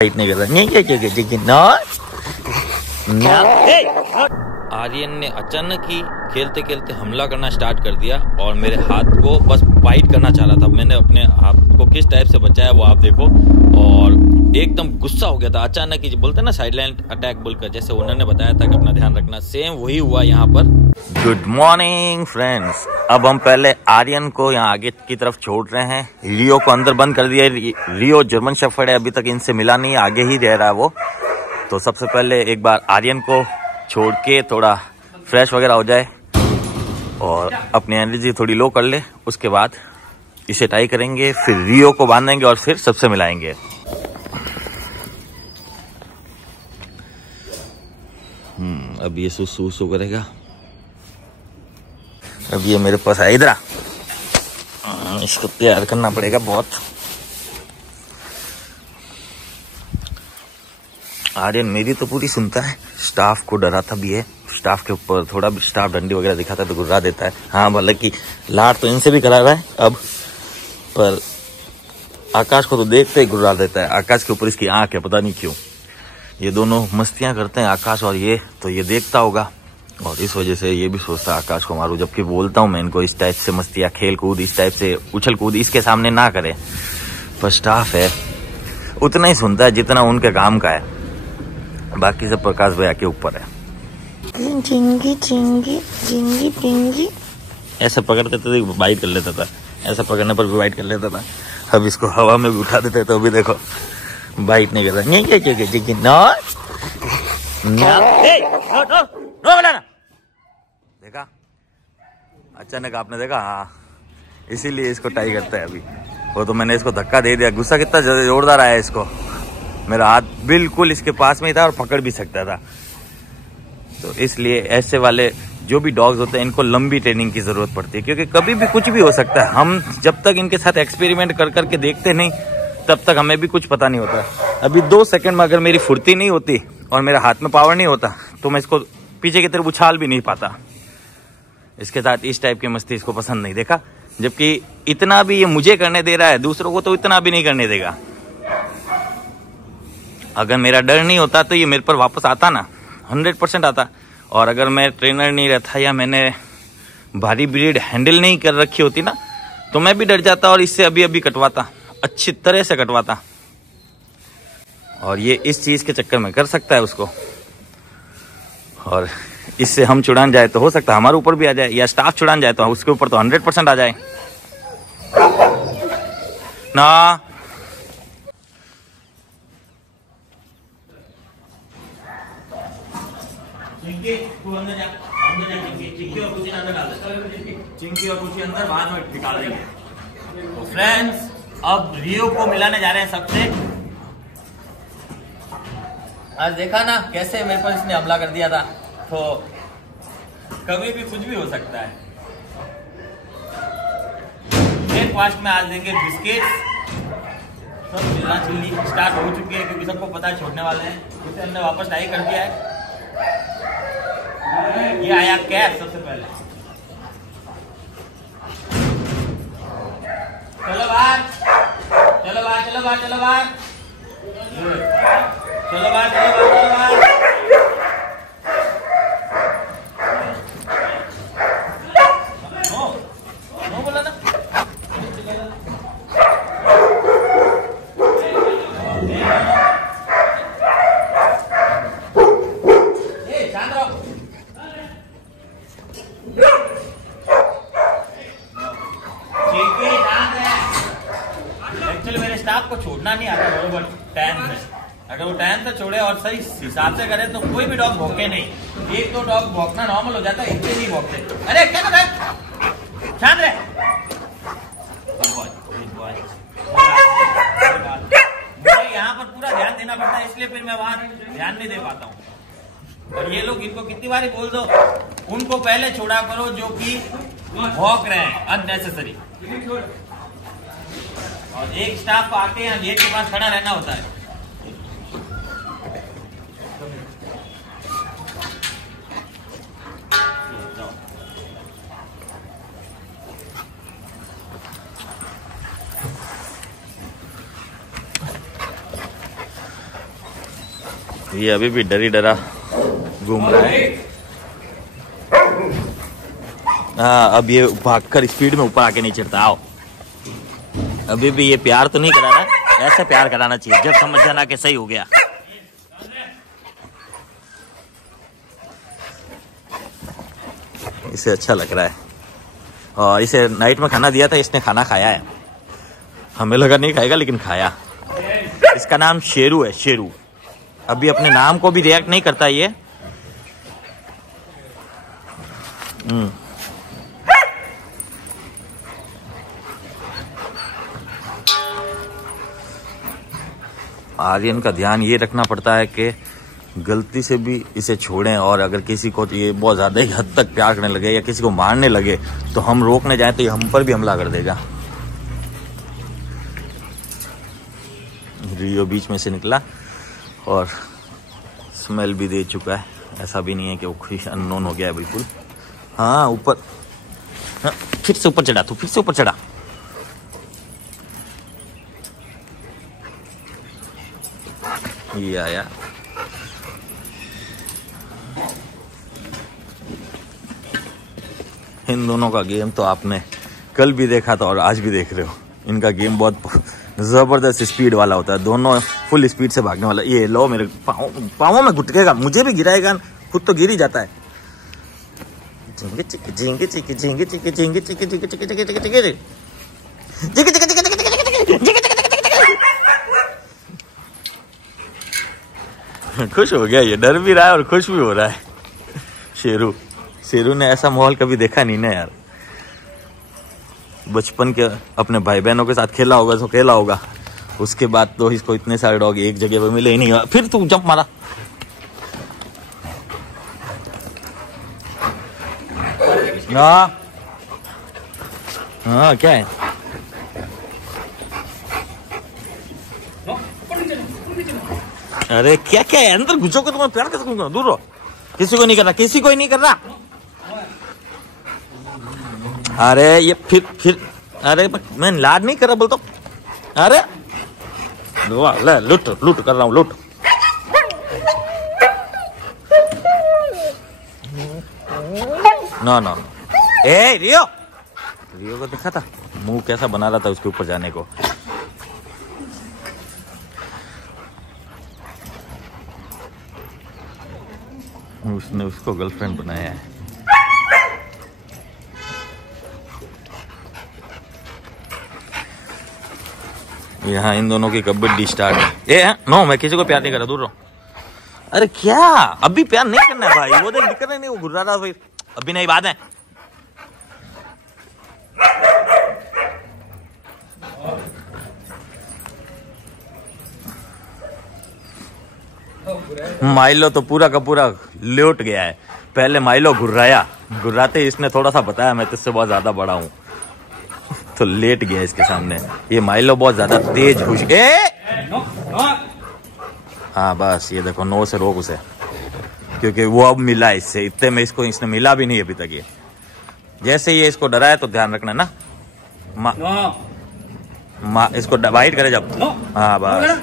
Fight नहीं कर रहा। आर्यन ने अचानक ही खेलते खेलते हमला करना स्टार्ट कर दिया और मेरे हाथ को बस बाइट करना चाह रहा था। मैंने अपने हाथ को किस टाइप से बचाया वो आप देखो, और एकदम गुस्सा हो गया था। अचानक ही बोलते हैं ना साइलेंट अटैक बोलकर, जैसे उन्होंने बताया था कि अपना ध्यान रखना, सेम वही हुआ यहाँ पर। Good morning friends. अब हम पहले आर्यन को यहाँ आगे की तरफ छोड़ रहे हैं। रियो को अंदर बंद कर दिया। रियो जर्मन शेफर्ड है, अभी तक इनसे मिला नहीं, आगे ही रह रहा है वो। तो सबसे पहले एक बार आर्यन को छोड़ के थोड़ा फ्रेश वगैरह हो जाए और अपनी एनर्जी थोड़ी लो कर ले, उसके बाद इसे टाई करेंगे, फिर रियो को बांधेंगे और फिर सबसे मिलाएंगे। अब ये सुसु करेगा। अब ये मेरे पास है, इधर इसको प्यार करना पड़ेगा बहुत। आर्यन मेरी तो पूरी सुनता है, स्टाफ को डराता भी है। स्टाफ के ऊपर थोड़ा भी स्टाफ डंडी वगैरह दिखाता है तो गुर्रा देता है। हाँ, हालांकि लाड तो इनसे भी करा रहा है अब, पर आकाश को तो देखते ही गुर्रा देता है। आकाश के ऊपर इसकी आंख है, पता नहीं क्यों। ये दोनों मस्तियां करते हैं आकाश और ये, तो ये देखता होगा और इस वजह से ये भी सोचता है आकाश को मारूं। जबकि बोलता हूं मैं इनको इस टाइप से मस्तियां, खेल कूद, इस टाइप से उछल कूद इसके सामने ना करे, पर स्टाफ है उतना ही सुनता है जितना उनके काम का है। बाकी सब प्रकाश भैया के ऊपर है। चिंगी चिंगी चिंगी पिंगी ऐसा पकड़ते थे तो बाइट कर लेता था, ऐसा पकड़ने पर भी बाइट कर लेता था। अब इसको हवा में भी उठा देते तो भी देखो बाइट नहीं करता। देखा, अचानक आपने देखा। हाँ, इसीलिए इसको टाई करता है अभी। वो तो मैंने इसको धक्का दे दिया, गुस्सा कितना जोरदार आया इसको। मेरा हाथ बिल्कुल इसके पास में ही था और पकड़ भी सकता था। तो इसलिए ऐसे वाले जो भी डॉग्स होते हैं इनको लंबी ट्रेनिंग की जरूरत पड़ती है, क्योंकि कभी भी कुछ भी हो सकता है। हम जब तक इनके साथ एक्सपेरिमेंट कर करके देखते नहीं तब तक हमें भी कुछ पता नहीं होता। अभी 2 सेकंड में अगर मेरी फुर्ती नहीं होती और मेरे हाथ में पावर नहीं होता तो मैं इसको पीछे की तरफ उछाल भी नहीं पाता। इसके साथ इस टाइप की मस्ती इसको पसंद नहीं। देखा, जबकि इतना भी ये मुझे करने दे रहा है, दूसरों को तो इतना भी नहीं करने देगा। अगर मेरा डर नहीं होता तो ये मेरे पर वापस आता ना, 100% आता। और अगर मैं ट्रेनर नहीं रहता या मैंने भारी ब्रीड हैंडल नहीं कर रखी होती ना, तो मैं भी डर जाता और इससे अभी अभी कटवाता, अच्छी तरह से कटवाता। और ये इस चीज के चक्कर में कर सकता है उसको, और इससे हम छुड़ान जाए तो हो सकता है हमारे ऊपर भी आ जाए, या स्टाफ छुड़ान जाए तो उसके ऊपर तो 100% आ जाए ना। चिंकी और कुछ अंदर बाद में निकाल देंगे। तो फ्रेंड्स, अब रियो को मिलाने जा रहे हैं सबसे। आज देखा ना कैसे मेरे पर इसने हमला कर दिया था। तो कभी भी कुछ भी हो सकता है। ब्रेकफास्ट में आज देंगे बिस्किट। सब चिल्ला चिल्ली स्टार्ट हो चुकी है क्योंकि सबको पता है छोड़ने वाले हैं। उसे हमने वापस टाई कर दिया है। ये आया कैश सबसे पहले। चलो बाहर, चलो बाहर, चलो बाहर, चलो बाहर, चलो बाहर, चलो बाहर। नो बोला ना। शांत रहो। एक्चुअली मेरे स्टाफ को छोड़ना नहीं आता बरोबर टाइम में। अगर वो टाइम से छोड़े और सही हिसाब से करे तो कोई भी डॉग भौंके नहीं। 1-2 डॉग भौंकना नॉर्मल हो जाता है, इतने नहीं भौंकते। अरे क्या कर रहा है, शांत रहे। मुझे यहाँ पर पूरा ध्यान देना पड़ता है, इसलिए फिर मैं वहां ध्यान नहीं दे पाता हूँ। और ये लोग, इनको कितनी बार बोल दो उनको पहले छोड़ा करो जो कि भौंक रहे हैं अननेसेसरी। और एक स्टाफ आते हैं गेट के पास खड़ा रहना होता है। ये अभी भी डरी डरा घूम रहा है। हाँ, अब ये भागकर स्पीड में ऊपर आके नहीं चढ़ता। आओ, अभी भी ये प्यार तो नहीं करा रहा, ऐसे प्यार कराना चाहिए जब समझ जाना कि सही हो गया। इसे अच्छा लग रहा है और इसे नाइट में खाना दिया था, इसने खाना खाया है। हमें लगा नहीं खाएगा लेकिन खाया। इसका नाम शेरू है, शेरू। अभी अपने नाम को भी रिएक्ट नहीं करता ये। आर्यन का ध्यान ये रखना पड़ता है कि गलती से भी इसे छोड़ें, और अगर किसी को ये बहुत ज्यादा ही हद तक प्यार करने लगे या किसी को मारने लगे तो हम रोकने जाए तो ये हम पर भी हमला कर देगा। रियो बीच में से निकला और स्मेल भी दे चुका है। ऐसा भी नहीं है कि वो खुश अननोन हो गया है बिल्कुल। हाँ, ऊपर। हाँ, फिर से ऊपर चढ़ा, तू फिर से ऊपर चढ़ा। ये आया। इन दोनों का गेम तो आपने कल भी देखा था और आज भी देख रहे हो। इनका गेम बहुत जबरदस्त स्पीड वाला होता है, दोनों फुल स्पीड से भागने वाला। ये लो, मेरे पाँवों में घुटकेगा, मुझे भी गिराएगा, खुद तो गिर ही जाता है। झिंगे चिके झिंगे चिके झिंगे चिके झिंगे चिके चिके चिके चिके चिके चिके चिके चिके चिके। खुश हो गया ये, डर भी रहा है और खुश भी हो रहा है। शेरू, शेरू ने ऐसा माहौल कभी देखा नहीं ना यार। बचपन के अपने भाई बहनों के साथ खेला होगा तो खेला होगा, उसके बाद तो इसको इतने सारे डॉग एक जगह पे मिले ही नहीं। फिर तू जंप मारा। हाँ, क्या है? अरे क्या क्या है? अंदर घुसोगे तो मैं प्यार कैसे करूंगा? दूर रहो, किसी को नहीं कर रहा, किसी को ही नहीं कर रहा। अरे ये फिर अरे मैं लाड नहीं कर रहा बोलता। अरे ले, लूट कर रहा हूँ, लूट। नो ए रियो को देखा था मुंह कैसा बना रहा था उसके ऊपर जाने को। उसने उसको गर्लफ्रेंड बनाया है। यहाँ इन दोनों की कबड्डी स्टार्ट है। नो, मैं किसी को प्यार नहीं कर रहा, दूर रहो। अरे क्या, अभी प्यार नहीं करना है भाई। वो देख दिक्कत नहीं, वो घुर्रा रहा फिर। अभी नहीं, बात है। माइलो तो पूरा का पूरा लौट गया है। पहले माइलो घुर्राते इसने थोड़ा सा बताया मैं तुझसे बहुत ज्यादा बड़ा हूँ, तो लेट गया इसके सामने। ये माइलो बहुत ज्यादा तेज खुश। हाँ बस, ये देखो, नो से रोक उसे, क्योंकि वो अब मिला इससे। इतने में इसने मिला भी नहीं अभी तक। ये जैसे ये इसको डराया तो ध्यान रखना ना, इसको बाइट करे जब। हाँ बस,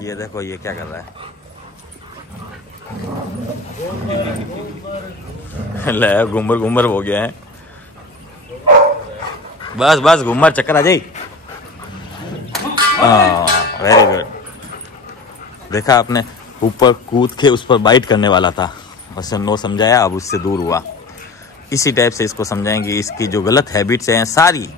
ये देखो ये क्या कर रहा है। ले, घुमर हो गया है। बस घुमर चक्कर आ जाए। Very good. देखा आपने, ऊपर कूद के उस पर बाइट करने वाला था, उसने नो समझाया, अब उससे दूर हुआ। इसी टाइप से इसको समझाएंगे। इसकी जो गलत हैबिट्स हैं सारी,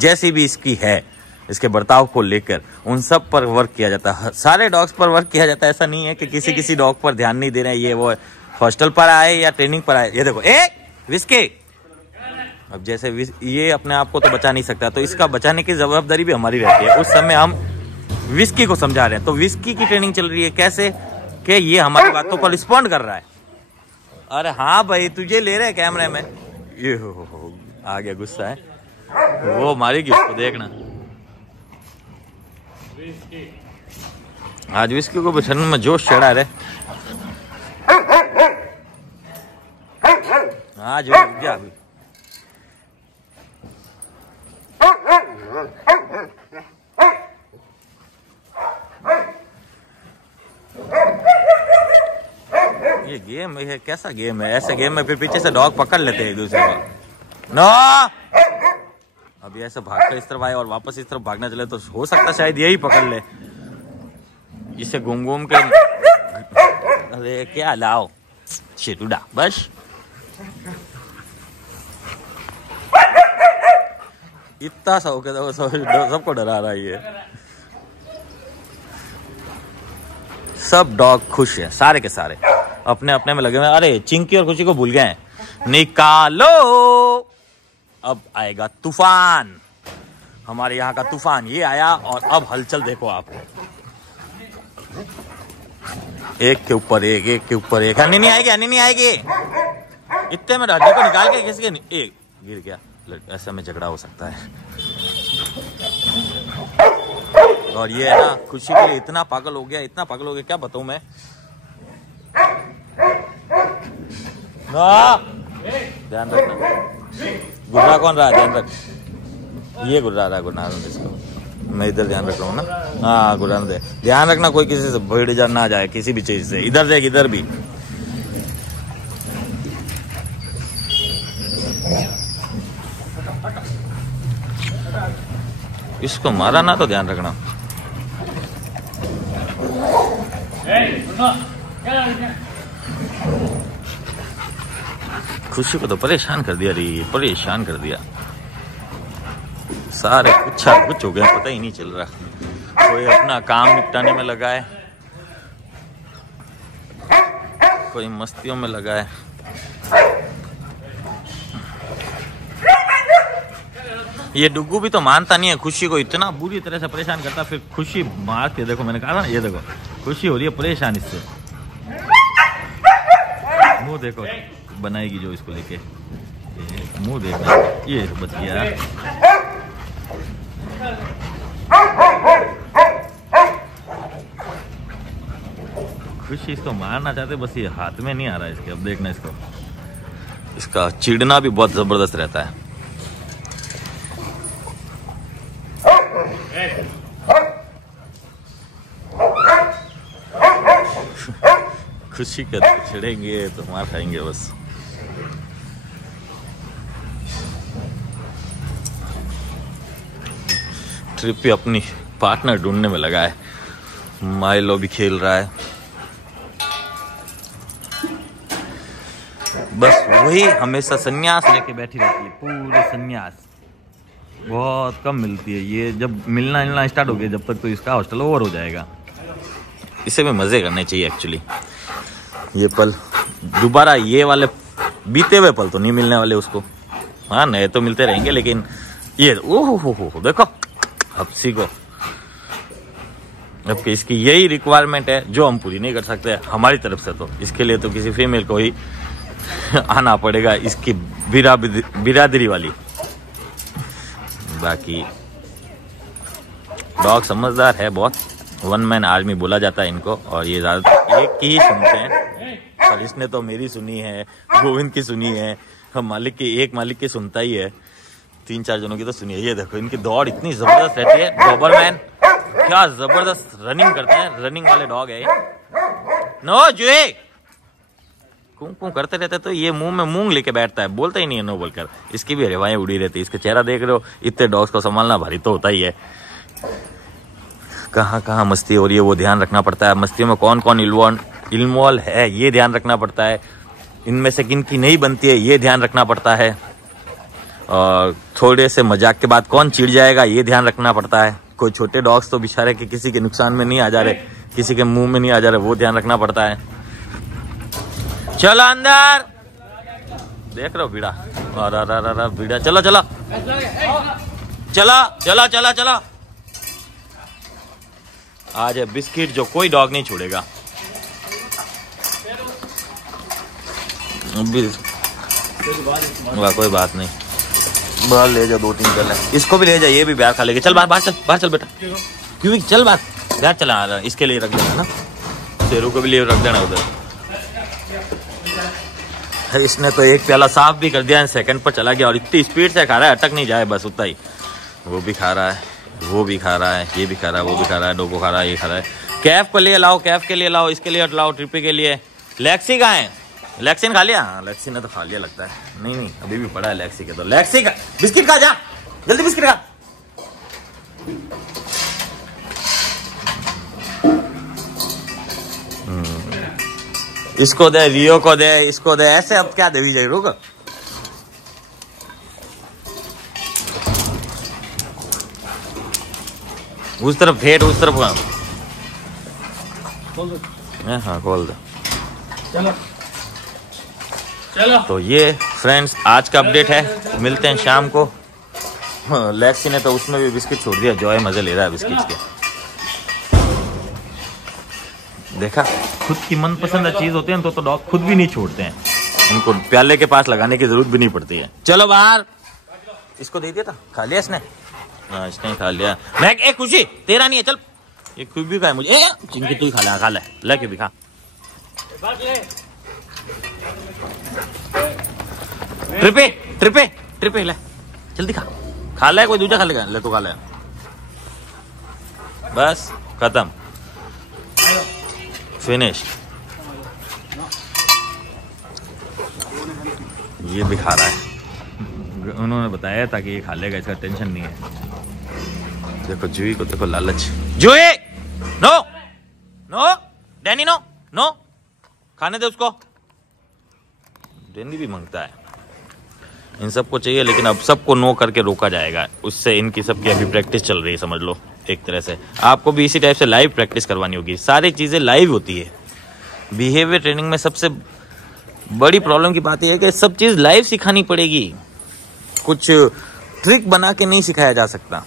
जैसी भी इसकी है, इसके बर्ताव को लेकर, उन सब पर वर्क किया जाता है। सारे डॉग्स पर वर्क किया जाता है। ऐसा नहीं है कि किसी डॉग पर ध्यान नहीं दे रहे हैं, ये वो हॉस्टल पर आए या ट्रेनिंग पर आए। ये देखो, विस्की। अब जैसे ये अपने आप को तो बचा नहीं सकता, तो इसका बचाने की जवाबदारी भी हमारी रहती है। उस समय हम विस्की को समझा रहे हैं, तो विस्की की ट्रेनिंग चल रही है कैसे कि ये हमारी बातों पर रिस्पॉन्ड कर रहा है। अरे हाँ भाई, तुझे ले रहे हैं कैमरे में। ये हो आ गया, गुस्सा है वो, मारेगी उसको, देखना। आज विस्की को बचाने में जोश चढ़ा रहे। हाँ जो गया अभी। ये गेम है, कैसा गेम है? ऐसे गेम में फिर पीछे से डॉग पकड़ लेते हैं एक दूसरे को। नो, अभी ऐसे भागकर इस तरफ आए और वापस इस तरफ भागना चले तो हो सकता शायद यही पकड़ ले इसे घूम घूम के। अरे क्या लाओ शेटूडा, बस इतना सा हो गया सबको डरा रहा है ये। सब डॉग खुश है, सारे के सारे अपने अपने में लगे हुए। अरे चिंकी और खुशी को भूल गए हैं, निकालो। अब आएगा तूफान, हमारे यहाँ का तूफान ये आया। और अब हलचल देखो आप, एक के ऊपर एक, एक के ऊपर एक। नहीं आएगी, नहीं आएगी। इतने में हड्डी को निकाल के किसके एक गिर गया। ऐसे में झगड़ा हो सकता है। और ये है ना, खुशी के लिए इतना पागल हो गया, इतना पागल हो गया, क्या बताऊं मैं। ध्यान रखना, गुर्रा कौन रहा है, ध्यान रख। ये गुर्रा रहा है, गुर्रा इसको मैं इधर ध्यान रख रहा हूँ ना। हाँ गुर्रा दे, ध्यान रखना कोई किसी से भिड़ ना जाए किसी भी चीज से। इधर देख, इधर भी। इसको मारा ना तो ध्यान रखना। खुशी को तो परेशान कर दिया रे, परेशान कर दिया। सारे कुछ हो गया, पता ही नहीं चल रहा। कोई अपना काम निपटाने में लगा है, कोई मस्तियों में लगा है। ये डुग्गू भी तो मानता नहीं है, खुशी को इतना बुरी तरह से परेशान करता। फिर खुशी मारती है, देखो मैंने कहा ना, ये देखो खुशी हो रही है परेशान इससे। मुंह देखो बनाएगी जो इसको लेके, मुंह देखो, ये बच गया। खुशी इसको मारना चाहते, बस ये हाथ में नहीं आ रहा है इसके। अब देखना इसको, इसका चिढ़ना भी बहुत जबरदस्त रहता है। खुशी के छिड़ेंगे तो मार खाएंगे बस। ट्रिपी अपनी पार्टनर ढूंढने में लगा है, माइलो भी खेल रहा है। बस वही हमेशा संन्यास लेके बैठी रहती है, पूरे संन्यास। बहुत कम मिलती है ये, जब मिलना स्टार्ट हो गया जब तक तो इसका हॉस्टल ओवर हो जाएगा। इसे भी मजे करने चाहिए एक्चुअली। ये पल दोबारा, ये वाले बीते हुए पल तो नहीं मिलने वाले उसको। हाँ नए तो मिलते रहेंगे, लेकिन ये ओहो हो देखो, अब सीखो। अब इसकी यही रिक्वायरमेंट है जो हम पूरी नहीं कर सकते हमारी तरफ से, तो इसके लिए तो किसी फीमेल को ही आना पड़ेगा, इसकी बिरादरी वाली। बाकी डॉग समझदार है बहुत, वन मैन आर्मी बोला जाता है इनको। और ये ज्यादातर एक की ही सुनते हैं, और इसने तो मेरी सुनी है, गोविंद की सुनी है, हम मालिक की सुनता ही है, 3-4 जनों की तो सुनी है। ये देखो इनकी दौड़ इतनी जबरदस्त रहती है। डॉबरमैन क्या जबरदस्त रनिंग करते हैं, रनिंग वाले डॉग है ये। नो जुए कुम करते रहते, तो ये मुंह में मूंग लेके बैठता है, बोलता ही नहीं है नो बोलकर। इसकी भी हवाएं उड़ी रहती है। इसका चेहरा देख रहे हो, इतने डॉग्स को संभालना भारी तो होता ही है। कहाँ मस्ती हो रही है वो ध्यान रखना पड़ता है, मस्तियों में कौन कौन इन्वॉल्व है ये ध्यान रखना पड़ता है, इनमें से किन की नहीं बनती है ये ध्यान रखना पड़ता है, और थोड़े से मजाक के बाद कौन चिढ़ जाएगा ये ध्यान रखना पड़ता है। कोई छोटे डॉग्स तो बेचारे के किसी के नुकसान में नहीं आ जा रहे, किसी के मुंह में नहीं आ जा रहे, वो ध्यान रखना पड़ता है। चलो अंदर, देख रहे हो भीड़ा, भीड़ा, चलो चलो चलो चलो चलो चलो। आज है बिस्किट जो कोई डॉग नहीं छोड़ेगा। कोई बात नहीं, बाहर ले जाओ, 2-3 चल है, इसको भी ले जाओ, ये भी बाहर खा लेंगे। चल बाहर चल बेटा, क्यों चल बाहर चला रहा, इसके लिए रख देना ना, शेरू को भी लिए रख देना उधर। इसने तो एक प्याला साफ भी कर दिया, सेकंड पर चला गया, और इतनी स्पीड से खा रहा है, अटक नहीं जाए बस उतना ही। वो भी खा रहा है, वो भी खा रहा है, ये भी खा रहा है, वो भी खा रहा है, डोगो खा रहा है, ये खा रहा है। कैफ को लिए लाओ, कैफ के लिए लाओ, इसके लिए लाओ, ट्रिपी के लिए, लेक्सी कहाँ है? लेक्सी ने खा लिया? हाँ लेक्सी ने तो खा लिया लगता है। नहीं नहीं अभी भी पड़ा है लेक्सी के। तो लेक्सी का बिस्किट खा, जा जल्दी बिस्किट खा। इसको दे, रियो को दे, इसको दे, ऐसे अब क्या देवी जाए। रुक उस तरफ फेट, उस तरफ। हाँ खोल दे। चलो चलो। तो ये फ्रेंड्स आज का अपडेट है, मिलते हैं शाम को। लेक्सी ने तो उसमें भी बिस्किट छोड़ दिया, जॉय मजे ले रहा है बिस्किट के। देखा, खुद की मनपसंद चीज होती है तो डॉग खुद भी नहीं छोड़ते हैं, इनको प्याले के पास लगाने की जरूरत भी नहीं पड़ती है। चलो बाहर। इसको दे दिया था, खा लिया इसने? हाँ इसने खा लिया। मैं एक खुशी तेरा नहीं है, चल ये खुद भी खाए मुझे। चिंकी तू ही खा ले, लेके भी खा। ट्रिपे ले, जल्दी खा ले, कोई दूसरा खा लेगा। ले तो खा ले, बस खत्म, फिनिश। ये भी खा रहा है, उन्होंने बताया था कि ये खा लेगा, इसका टेंशन नहीं है। देखो जूही को, देखो लालच। Juhi no no, Danny no no, खाने दे उसको। डैनी भी मांगता है, इन सबको चाहिए, लेकिन अब सबको नो करके रोका जाएगा। उससे इनकी सबकी अभी प्रैक्टिस चल रही है, समझ लो एक तरह से। आपको भी इसी टाइप से लाइव प्रैक्टिस करवानी होगी, सारी चीजें लाइव होती है। बिहेवियर ट्रेनिंग में सबसे बड़ी प्रॉब्लम की बात यह है कि सब चीज लाइव सिखानी पड़ेगी, कुछ ट्रिक बना के नहीं सिखाया जा सकता।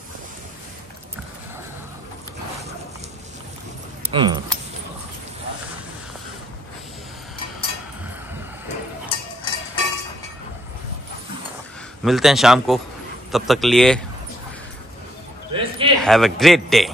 मिलते हैं शाम को, तब तक के लिए हैव अ ग्रेट डे।